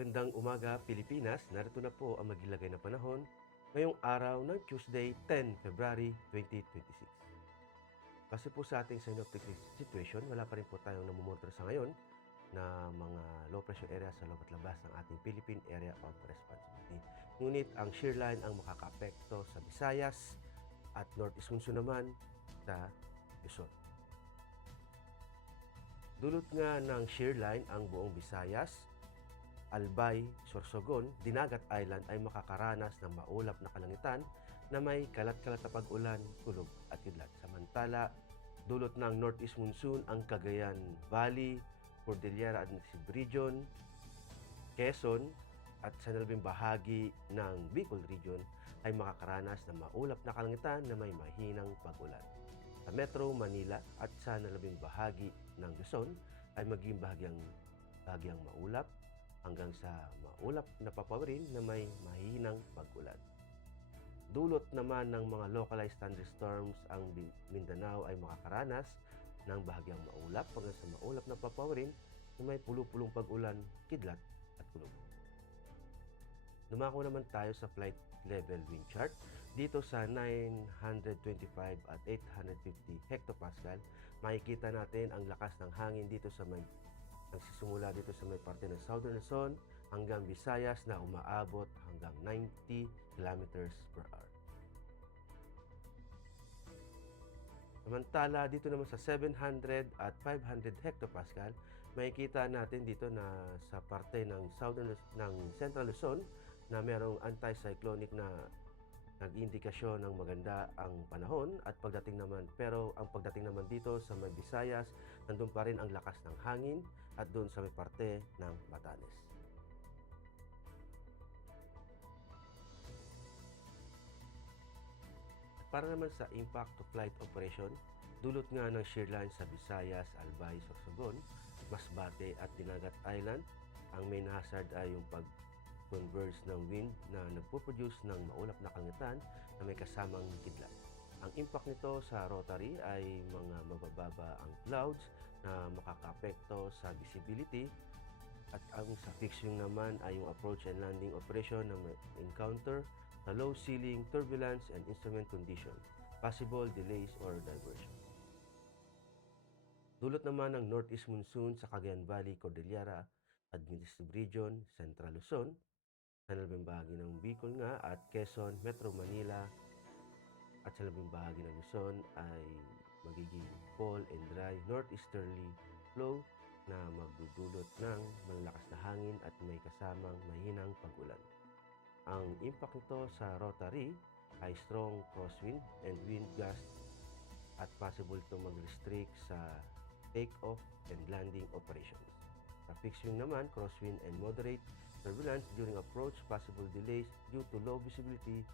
Magandang umaga, Pilipinas. Narito na po ang magilagay na panahon ngayong araw ng Tuesday, 10 February 2026. Kasi po sa ating synoptic situation, wala pa rin po tayong namumonitor sa ngayon na mga low pressure area sa loob at labas ng ating Philippine Area of Responsibility. Ngunit ang shear line ang makakaapekto sa Visayas at Northeast Monsoon naman sa Luzon. Dulot nga ng shear line ang buong Visayas, Albay, Sorsogon, Dinagat Island ay makakaranas ng maulap na kalangitan na may kalat-kalat na pag-ulan, kulog at kidlat. Samantala, dulot ng Northeast Monsoon ang Cagayan Valley, Cordillera Administrative Region, Quezon at sa nalabing bahagi ng Bicol Region ay makakaranas ng maulap na kalangitan na may mahinang pag-ulan. Sa Metro Manila at sa nalabing bahagi ng Luzon ay maging bahagyang maulap hanggang sa maulap na papawirin na may mahinang pag-ulan. Dulot naman ng mga localized thunderstorms ang Mindanao ay makakaranas ng bahagyang maulap hanggang sa maulap na papawirin na may pulupulong pag-ulan, kidlat at kulog. Dumako naman tayo sa flight level wind chart. Dito sa 925 at 850 hectopascal, makikita natin ang lakas ng hangin dito sa may nagsisimula dito sa may parte ng Southern Luzon hanggang Visayas na umaabot hanggang 90 kilometers per hour. Samantala, dito naman sa 700 at 500 hectopascal, makikita natin dito na sa parte ng Central Luzon na merong anticyclonic na nag-indikasyon ng maganda ang panahon at pagdating naman, pero ang pagdating naman dito sa may Visayas, nandun pa rin ang lakas ng hangin at doon sa may parte ng Batanes. At para naman sa impact to flight operation, dulot nga ng shear line sa Visayas, Albay, Sorsogon, Masbate at Dinagat Island, ang main hazard ay yung converge ng wind na nagpo-produce ng maulap na kalangitan na may kasamang kidlat. Ang impact nito sa rotary ay mga mabababa ang clouds na makakaapekto sa visibility at ang sa fixing naman ay yung approach and landing operation na may encounter sa low ceiling, turbulence and instrument condition, possible delays or diversion. Dulot naman ng Northeast Monsoon sa Cagayan Valley, Cordillera Administrative Region, Central Luzon, sa nalabing bahagi ng Bicol nga at Quezon, Metro Manila at sa nalabing bahagi ng Luzon ay magiging cool and dry northeasterly flow na magdudulot ng malalakas na hangin at may kasamang mahinang pag-ulan. Ang impact nito sa rotary ay strong crosswind and wind gust at possible ito mag-restrict sa take-off and landing operations. Sa fixing naman, crosswind and moderate turbulence during approach, possible delays due to low visibility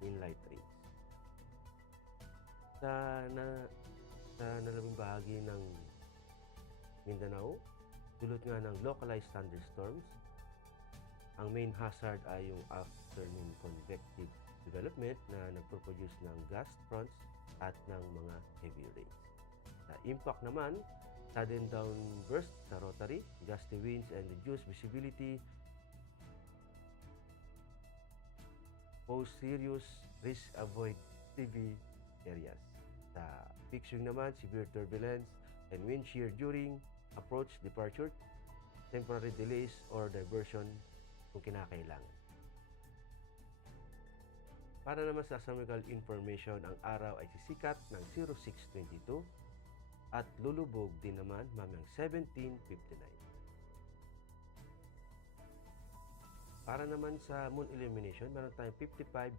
in light rains. Sa nalabing bahagi ng Mindanao, dulot nga ng localized thunderstorms. Ang main hazard ay yung afternoon convective development na nagpo-produce ng gust fronts at ng mga heavy rains. Sa impact naman, sudden downburst sa rotary, gusty winds and reduced visibility pose serious risk avoid TV areas. Sa fixing naman, severe turbulence and wind shear during approach, departure, temporary delays or diversion kung kinakailangan. Para naman sa astronomical information, ang araw ay sisikat ng 0622 at lulubog din naman mamayang 17:59. Para naman sa moon illumination, meron tayong 55%.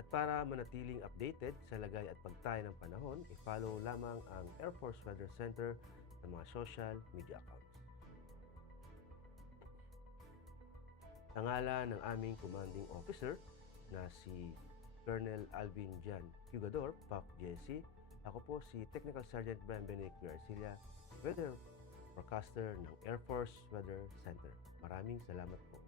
At para manatiling updated sa lagay at pagtayo ng panahon, i-follow lamang ang Air Force Weather Center sa mga social media accounts. Sa ngalan ng aming commanding officer na si Colonel Alvin Jan Hugador, PAP Jesse, ako po si Technical Sergeant Brian Benedict Garcia, Weather Forecaster ng Air Force Weather Center. Maraming salamat po.